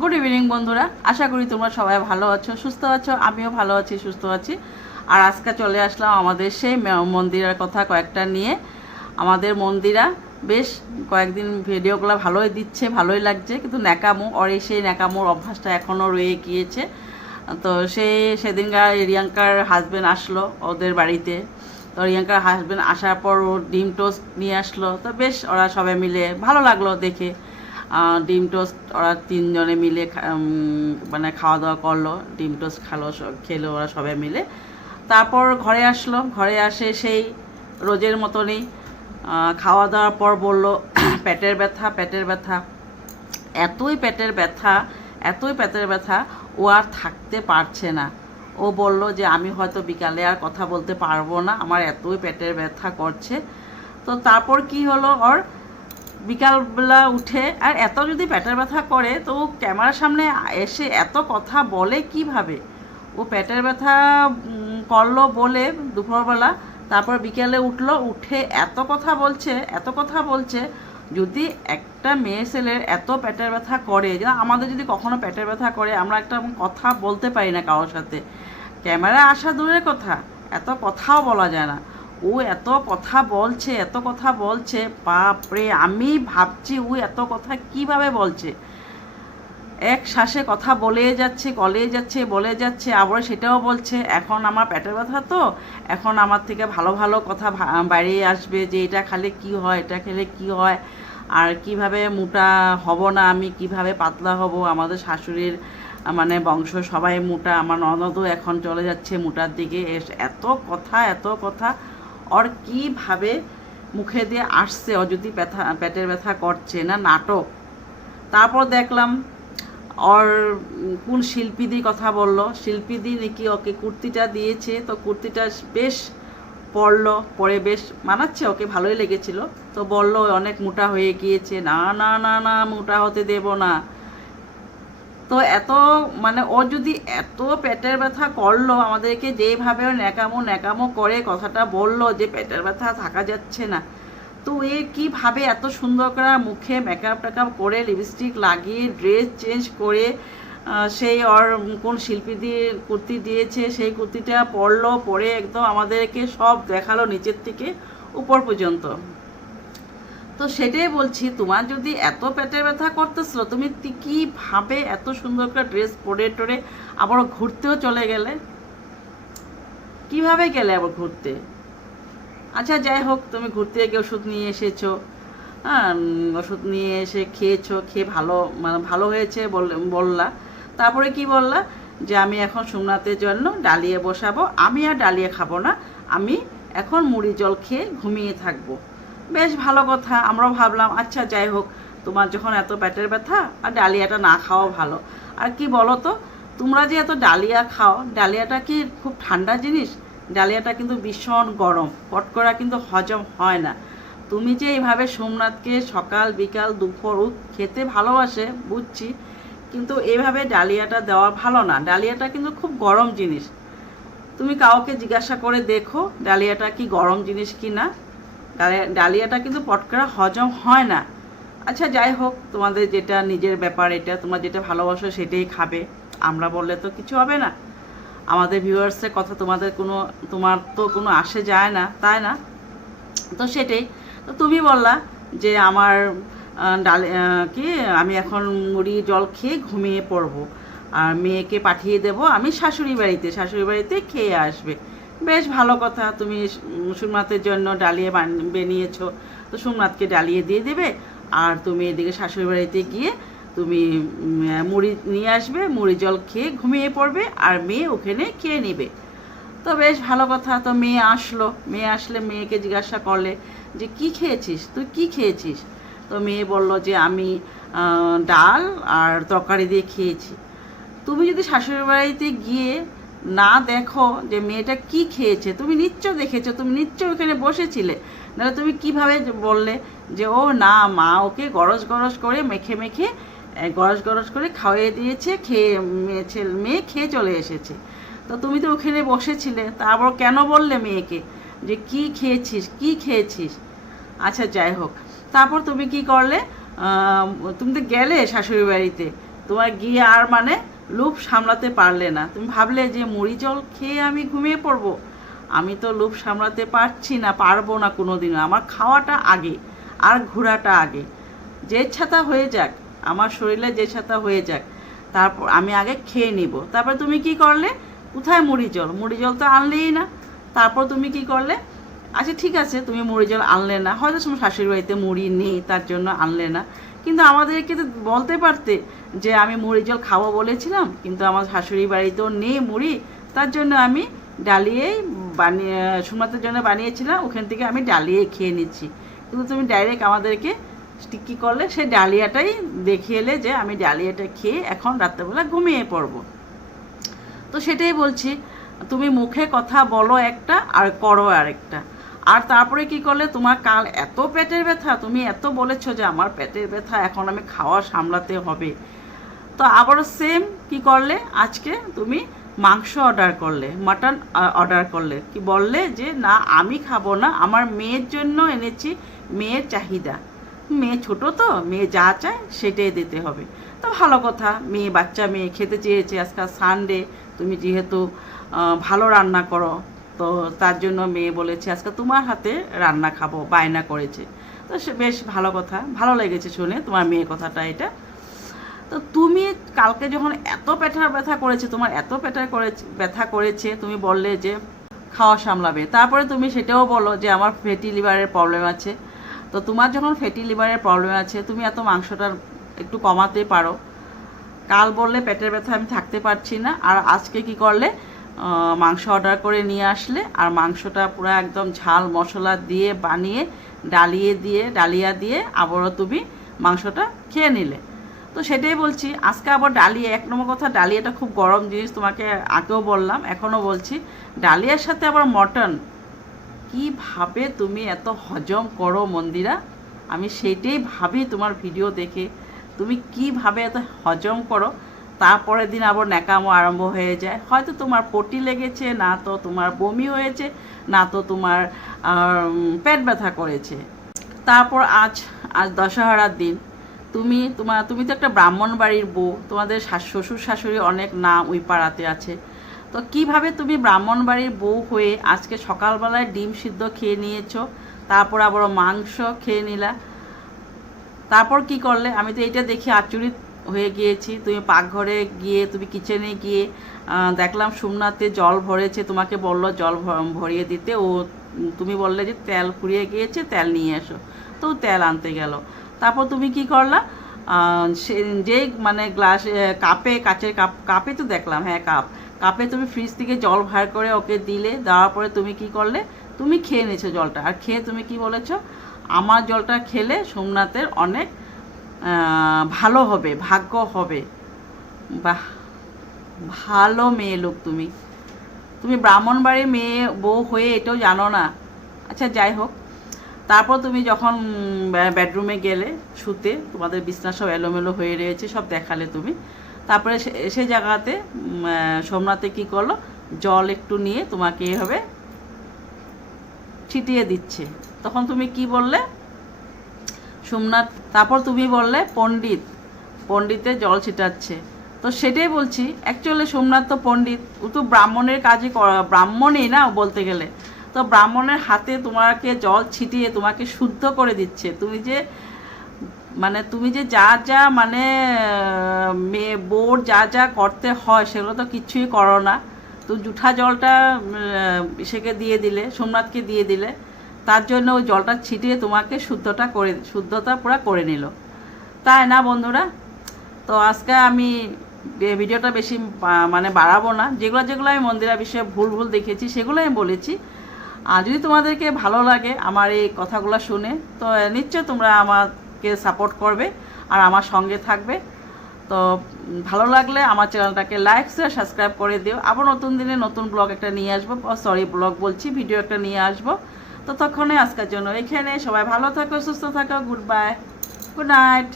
Good evening বন্ধুরা। আশা করি তোমরা সবাই ভালো আছো, সুস্থ আছো, আমিও ভালো আছি, সুস্থ আছি। আর আজকে চলে আসলাম আমাদের সেই মন্দিরের কথা কয়েকটা নিয়ে। আমাদের মন্দিরা বেশ কয়েকদিন ভিডিওগুলো ভালোই দিচ্ছে, ভালোই লাগছে, কিন্তু ন্যাকামো ওর এই সেই ন্যাকামোর অভ্যাসটা এখনও রয়ে গিয়েছে। তো সেই সেদিনকার রিয়াঙ্কার হাজবেন্ড আসলো ওদের বাড়িতে। তো রিয়াঙ্কার হাজবেন্ড আসার পর ও ডিম টোস্ট নিয়ে আসলো। তো বেশ ওরা সবাই মিলে ভালো লাগল দেখে। ডিম টোস্ট ওরা তিনজনে মিলে মানে খাওয়া দাওয়া করল, ডিম টোস্ট খালো খেলো ওরা সবাই মিলে। তারপর ঘরে আসলো, ঘরে আসে সেই রোজের মতনই খাওয়া দাওয়ার পর বলল, পেটের ব্যথা পেটের ব্যথা। এতই পেটের ব্যথা, এতই পেটের ব্যথা, ও আর থাকতে পারছে না। ও বলল যে, আমি হয়তো বিকালে আর কথা বলতে পারব না, আমার এতই পেটের ব্যথা করছে। তো তারপর কি হলো ওর? বিকালবেলা উঠে, আর এত যদি পেটের ব্যথা করে, তো ও ক্যামেরার সামনে এসে এত কথা বলে কীভাবে? ও পেটের ব্যথা করল বলে দুপুরবেলা, তারপর বিকেলে উঠল, উঠে এত কথা বলছে, এত কথা বলছে, যদি একটা মেয়ে ছেলের এত পেটের ব্যথা করে যে আমাদের যদি কখনো পেটের ব্যথা করে, আমরা একটা কথা বলতে পারি না কারোর সাথে। ক্যামেরা আসা দূরের কথা, এত কথাও বলা যায় না। ও এত কথা বলছে, এত কথা বলছে, বাপরে, আমি ভাবছি ও এত কথা কীভাবে বলছে? এক শ্বাসে কথা বলে যাচ্ছে গলে যাচ্ছে, বলে যাচ্ছে, আবার সেটাও বলছে, এখন আমার পেটের ব্যথা তো, এখন আমার থেকে ভালো ভালো কথা বাইরে আসবে যে এটা খেলে কি হয়, এটা খেলে কি হয়, আর কীভাবে মোটা হব না আমি, কীভাবে পাতলা হব, আমাদের শাশুড়ির মানে বংশ সবাই মোটা, আমার ননদও এখন চলে যাচ্ছে মোটার দিকে এত কথা এত কথা ওর কীভাবে মুখে দিয়ে আসছে, ও ব্যথা, পেটের ব্যথা করছে না, নাটক। তারপর দেখলাম ওর কোন শিল্পীদি কথা বলল, শিল্পীদি নাকি ওকে কুর্তিটা দিয়েছে, তো কুর্তিটা বেশ পরলো, পরে বেশ মানাচ্ছে, ওকে ভালোই লেগেছিল। তো বলল, অনেক মোটা হয়ে গিয়েছে। না না না না, মোটা হতে দেব না। তো এত মানে ও যদি এত পেটের ব্যথা করল, আমাদেরকে যেভাবে ন্যাকামো ন্যাকামো করে কথাটা বলল যে পেটের ব্যথা থাকা যাচ্ছে না, তো এ কীভাবে এত সুন্দর করে মুখে মেকআপ টেকআপ করে লিপস্টিক লাগিয়ে ড্রেস চেঞ্জ করে সেই ওর কোন শিল্পী দিয়ে কুর্তি দিয়েছে, সেই কুর্তিটা পরলো, পরে একদম আমাদেরকে সব দেখাল নিচের থেকে, উপর পর্যন্ত। তো সেটাই বলছি, তোমার যদি এত পেটের ব্যথা করতেছিল, তুমি কীভাবে এত সুন্দর করে ড্রেস পরে টরে আবার ঘুরতেও চলে গেলে? কীভাবে গেলে আবার ঘুরতে? আচ্ছা যাই হোক, তুমি ঘুরতে গিয়ে ওষুধ নিয়ে এসেছ। হ্যাঁ ওষুধ নিয়ে এসে খেয়েছো, খেয়ে ভালো মানে ভালো হয়েছে বল- বললা। তারপরে কি বললা? যে আমি এখন সোমনাথের জন্য ডালিয়ে বসাবো। আমি আর ডালিয়ে খাব না, আমি এখন মুড়ি জল খেয়ে ঘুমিয়ে থাকব। বেশ ভালো কথা, আমরাও ভাবলাম আচ্ছা যাই হোক, তোমার যখন এত পেটের ব্যথা, আর ডালিয়াটা না খাওয়া ভালো। আর কি বলো তো তোমরা যে এত ডালিয়া খাও, ডালিয়াটা কি খুব ঠান্ডা জিনিস? ডালিয়াটা কিন্তু ভীষণ গরম পটকরা কিন্তু হজম হয় না। তুমি যে এইভাবে সোমনাথকে সকাল, বিকাল, দুপুর খেতে ভালোবাসে, বুঝছি, কিন্তু এইভাবে ডালিয়াটা দেওয়া ভালো না। ডালিয়াটা কিন্তু খুব গরম জিনিস। তুমি কাউকে জিজ্ঞাসা করে দেখো, ডালিয়াটা কি গরম জিনিস কি না ডালিয়াটা কিন্তু পটকরা হজম হয় না। আচ্ছা যাই হোক, তোমাদের যেটা নিজের ব্যাপার, এটা তোমরা যেটা ভালোবাসো সেটাই খাবে। আমরা বললে তো কিছু হবে না। আমাদের ভিউয়ার্সের কথা তোমাদের কোনো, তোমার তো কোনো আসে যায় না, তাই না? তো সেটাই। তো তুমি বললা যে আমার ডালে কি, আমি এখন মুড়ি, জল খেয়ে ঘুমিয়ে পড়ব। আর মেয়েকে পাঠিয়ে দেব, আমি শাশুড়ি বাড়িতে শাশুড়ি বাড়িতে খেয়ে আসবে। বেশ ভালো কথা তুমি উম, জন্য ডালিয়ে বান- বানিয়েছো। তো সোমনাথকে ডালিয়ে দিয়ে দেবে আর তুমি এদিকে শাশুড়ি বাড়িতে গিয়ে তুমি মুড়ি নিয়ে আসবে মুড়ি জল খেয়ে ঘুমিয়ে পড়বে আর মেয়ে ওখানে খেয়ে নেবে। তো বেশ ভালো কথা তো মেয়ে আসলো। মেয়ে আসলে মেয়েকে জিজ্ঞাসা করলে যে কি খেয়েছিস? তুই কি খেয়েছিস? তো মেয়ে বলল যে আমি ডাল আর তরকারি দিয়ে খেয়েছি। তুমি যদি শাশুড়ি বাড়িতে গিয়ে না দেখো যে মেয়েটা কি খেয়েছে, তুমি নিশ্চয় দেখেছ, তুমি নিশ্চয় ওখানে বসেছিলে। নাহলে তুমি কীভাবে বললে যে, ও না, মা ওকে গরজ গরজ করে মেখে মেখে গরজ গরজ করে খাওয়িয়ে দিয়েছে, খেয়ে ছেলে, মেয়ে খেয়ে চলে এসেছে। তো তুমি তো ওখানে বসেছিলে তারপর কেন বললে মেয়েকে যে, কি খেয়েছিস কি খেয়েছিস? আচ্ছা যাই হোক। তারপর তুমি কি করলে? তুমি তো গেলে শাশুড়ি বাড়িতে। তোমার গিয়ে আর মানে লুপ সামলাতে পারলে না। তুমি ভাবলে যে মুড়ি জল খেয়ে আমি ঘুমিয়ে পড়ব। আমি তো লুপ সামলাতে পারছি না, পারব না কোনো দিনও আমার খাওয়াটা আগে, আর ঘোরাটা আগে। যে ছাতা হয়ে যাক, আমার শরীরে যে ছাতা হয়ে যাক, তারপর আমি আগে খেয়ে নিব। তারপর তুমি কি করলে? কোথায় মুড়ি জল? মুড়ি জল তো আনলেই না। তারপর তুমি কি করলে? আচ্ছা ঠিক আছে, তুমি মুড়ি জল আনলে না। হয়তো তোমার শাশুড়ি বাড়িতে মুড়ি নেই, তার জন্য আনলে না। কিন্তু আমাদেরকে তো বলতে পারতে যে আমি মুড়ি জল খাব বলেছিলাম, কিন্তু আমার শাশুড়ি বাড়িতেও নেই মুড়ি, তার জন্য আমি ডালিয়েই বানিয়ে সুমাতের জন্য বানিয়েছিলাম, ওখান থেকে আমি ডালিয়ে খেয়ে নিচ্ছি। কিন্তু তুমি ডাইরেক্ট আমাদেরকে কী করলে, সেই ডালিয়াটাই দেখিয়ে এলে যে আমি ডালিয়াটা খেয়ে এখন রাত্রেবেলা ঘুমিয়ে পড়ব। তো সেটাই বলছি, তুমি মুখে কথা বলো একটা আর করো আরেকটা। আর তারপরে কি করলে? তোমার কাল এত পেটের ব্যথা, তুমি এত বলেছ যে আমার পেটের ব্যথা, এখন আমি খাওয়া সামলাতে হবে। তো আবারও সেম কি করলে? আজকে তুমি মাংস অর্ডার করলে মাটন অর্ডার করলে। কি বললে যে, না, আমি খাব না, আমার মেয়ের জন্য এনেছি মেয়ের চাহিদা। মেয়ে ছোট তো, মেয়ে যা চায় সেটাই দিতে হবে। তো ভালো কথা, মেয়ে, বাচ্চা, মেয়ে খেতে চেয়েছে আজকাল সানডে তুমি যেহেতু ভালো রান্না করো তো তার জন্য মেয়ে বলেছে, আজকে তোমার হাতে রান্না খাব, বায়না করেছে। তো সে বেশ ভালো কথা, ভালো লেগেছে শুনে তোমার মেয়ে কথাটা এটা। তো তুমি কালকে যখন এত পেটার ব্যথা করেছে, তোমার এত পেটার করেছে, ব্যথা করেছে, তুমি বললে যে খাওয়া সামলাবে। তারপরে তুমি সেটাও বলো যে আমার ফ্যাটি লিভারের প্রবলেম আছে। তো তোমার যখন ফ্যাটি লিভারের প্রবলেম আছে, তুমি এত মাংসটা একটু কমাতে পারো। কাল বললে পেটের ব্যথা আমি থাকতে পারছি না। আর আজকে কি করলে? মাংস অর্ডার করে নিয়ে আসলে, আর মাংসটা পুরো একদম ঝাল মশলা দিয়ে বানিয়ে, ডালিয়ে দিয়ে, ডালিয়া দিয়ে আবারও তুমি মাংসটা খেয়ে নিলে। তো সেটাই বলছি, আজকে আবার ডালিয়া, এক নম্বর কথা, ডালিয়াটা খুব গরম জিনিস, তোমাকে আগেও বললাম, এখনও বলছি। ডালিয়ার সাথে আবার মটন, কীভাবে তুমি এত হজম করো মন্দিরা? আমি সেটাই ভাবি তোমার ভিডিও দেখে। তুমি কীভাবে এত হজম করো? তারপরের দিন আবার ন্যাকামো আরম্ভ হয়ে যায়। হয়তো তোমার পটি লেগেছে, না তো তোমার বমি হয়েছে, না তো তোমার পেট ব্যথা করেছে। তারপর আজ আজ দশহরার দিন। তুমি তোমার তুমি তো একটা ব্রাহ্মণ বাড়ির বউ, তোমাদের শ্বশুর শাশুড়ি অনেক নাম ওই পাড়াতে আছে। তো কীভাবে তুমি ব্রাহ্মণ বাড়ির বউ হয়ে আজকে সকালবেলায় ডিম সিদ্ধ খেয়ে নিয়েছো, তারপর আবার মাংস খেয়ে নিলা? তারপর কি করলে? আমি তো এটা দেখি আচরিত হয়ে গিয়েছি। তুমি পাকঘরে গিয়ে, তুমি কিচেনে গিয়ে দেখলাম সোমনাথে জল ভরেছে। তোমাকে বলল জল ভরিয়ে দিতে। ও, তুমি বললে যে তেল ফুরিয়ে গিয়েছে, তেল নিয়ে এসো। তো তেল আনতে গেল। তারপর তুমি কি করলা? সে যেই মানে গ্লাস, কাপে, কাচের কাপ, কাপে তো দেখলাম হ্যাঁ কাপ। কাপে তুমি ফ্রিজ থেকে জল ভার করে ওকে দিলে, দেওয়ার পরে তুমি কি করলে? তুমি খেয়ে নিয়েছো জলটা। আর খেয়ে তুমি কি বলেছ? আমার জলটা খেলে সোমনাথের অনেক ভালো হবে, ভাগ্য হবে। বাহ, ভালো মেয়ে লোক তুমি। তুমি ব্রাহ্মণ বাড়ির মেয়ে, বউ হয়ে এটাও জানো না। আচ্ছা যাই হোক। তারপর তুমি যখন বেডরুমে গেলে শুতে, তোমাদের বিছনা সব এলোমেলো হয়ে রয়েছে, সব দেখালে তুমি। তারপরে সে জায়গাতে সোমনাথে কি করল? জল একটু নিয়ে তোমাকে এভাবে ছিটিয়ে দিচ্ছে। তখন তুমি কি বললে? সোমনাথ, তারপর তুমি বললে পণ্ডিত পণ্ডিতে জল ছিটাচ্ছে। তো সেটাই বলছি অ্যাকচুয়ালি সোমনাথ তো পণ্ডিত, ও তো ব্রাহ্মণের কাজই করা- ব্রাহ্মণই না বলতে গেলে। তো ব্রাহ্মণের হাতে তোমাকে জল ছিটিয়ে তোমাকে শুদ্ধ করে দিচ্ছে। তুমি যে মানে তুমি যে যা যা মানে মেয়ে বোর যা যা করতে হয় সেগুলো তো কিছুই করো না। তো জুঠা জলটা সেকে দিয়ে দিলে, সোমনাথকে দিয়ে দিলে। তার জন্য ওই জলটা ছিটিয়ে তোমাকে শুদ্ধটা করে, শুদ্ধতা পুরো করে নিল। তাই না বন্ধুরা? তো আজকে আমি ভিডিওটা বেশি মানে বাড়াবো না। যেগুলো যেগুলো আমি মন্দিরা বিষয়ে ভুল ভুল দেখেছি সেগুলো আমি বলেছি। আর যদি তোমাদেরকে ভালো লাগে আমার এই কথাগুলো শুনে, তো নিশ্চয় তোমরা আমাকে সাপোর্ট করবে আর আমার সঙ্গে থাকবে। তো ভালো লাগলে আমার চ্যানেলটাকে লাইক শেয়ার সাবস্ক্রাইব করে দিও। আবার নতুন দিনে নতুন ব্লগ একটা নিয়ে আসব। সরি ব্লগ বলছি ভিডিও একটা নিয়ে আসব। ততক্ষণে আজকের জন্য এখানে সবাই ভালো থাকো সুস্থ থাকো গুড বাই গুড নাইট